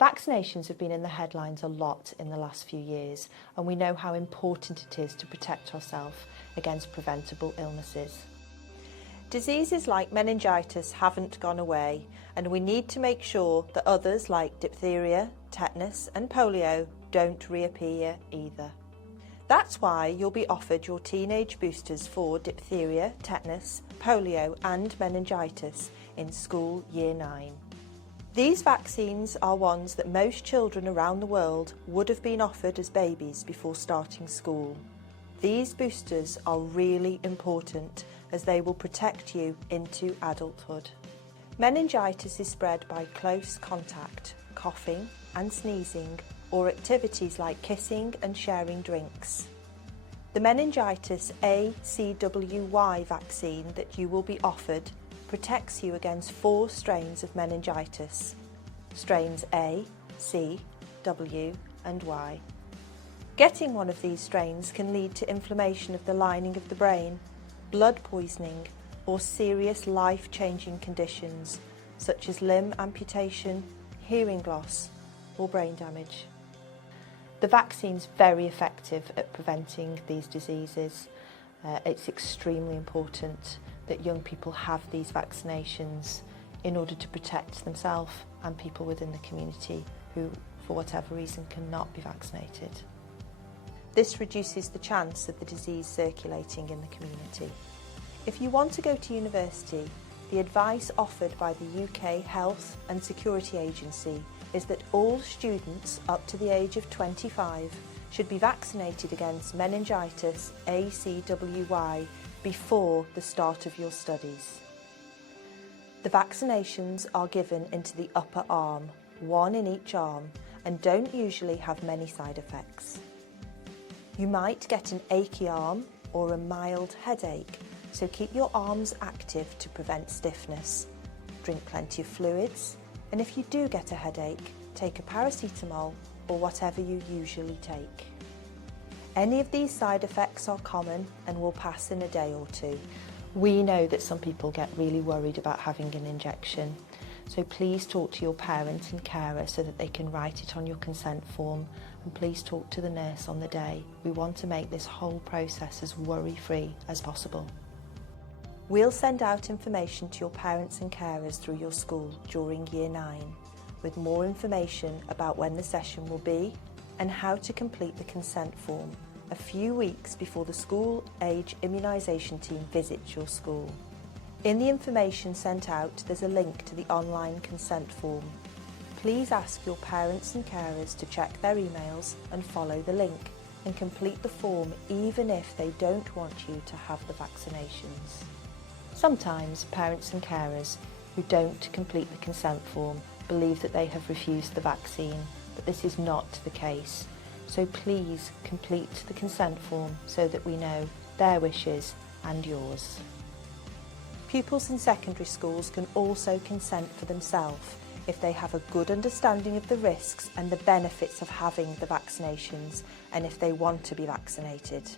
Vaccinations have been in the headlines a lot in the last few years, and we know how important it is to protect ourselves against preventable illnesses. Diseases like meningitis haven't gone away, and we need to make sure that others like diphtheria, tetanus and polio don't reappear either. That's why you'll be offered your teenage boosters for diphtheria, tetanus, polio and meningitis in School Year 9. These vaccines are ones that most children around the world would have been offered as babies before starting school. These boosters are really important as they will protect you into adulthood. Meningitis is spread by close contact, coughing and sneezing, or activities like kissing and sharing drinks. The Meningitis ACWY vaccine that you will be offered protects you against 4 strains of meningitis, strains A, C, W and Y. Getting one of these strains can lead to inflammation of the lining of the brain, blood poisoning or serious life-changing conditions such as limb amputation, hearing loss or brain damage. The vaccine's very effective at preventing these diseases. It's extremely important that young people have these vaccinations in order to protect themselves and people within the community who, for whatever reason, cannot be vaccinated. This reduces the chance of the disease circulating in the community. If you want to go to university, the advice offered by the UK Health and Security Agency is that all students up to the age of 25 should be vaccinated against meningitis ACWY before the start of your studies. The vaccinations are given into the upper arm, 1 in each arm, and don't usually have many side effects. You might get an achy arm or a mild headache, so keep your arms active to prevent stiffness. Drink plenty of fluids, and if you do get a headache, take a paracetamol or whatever you usually take. Any of these side effects are common and will pass in a day or 2. We know that some people get really worried about having an injection, so please talk to your parent and carer so that they can write it on your consent form, and please talk to the nurse on the day. We want to make this whole process as worry-free as possible. We'll send out information to your parents and carers through your school during Year 9, with more information about when the session will be and how to complete the consent form a few weeks before the School Aged Immunisation Team visits your school. In the information sent out, there's a link to the online consent form. Please ask your parents and carers to check their emails and follow the link and complete the form even if they don't want you to have the vaccinations. Sometimes parents and carers who don't complete the consent form believe that they have refused the vaccine, but this is not the case. So please complete the consent form so that we know their wishes and yours. Pupils in secondary schools can also consent for themselves if they have a good understanding of the risks and the benefits of having the vaccinations and if they want to be vaccinated.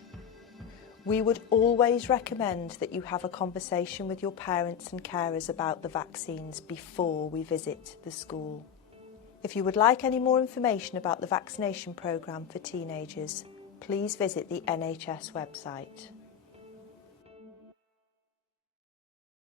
We would always recommend that you have a conversation with your parents and carers about the vaccines before we visit the school. If you would like any more information about the vaccination programme for teenagers, please visit the NHS website.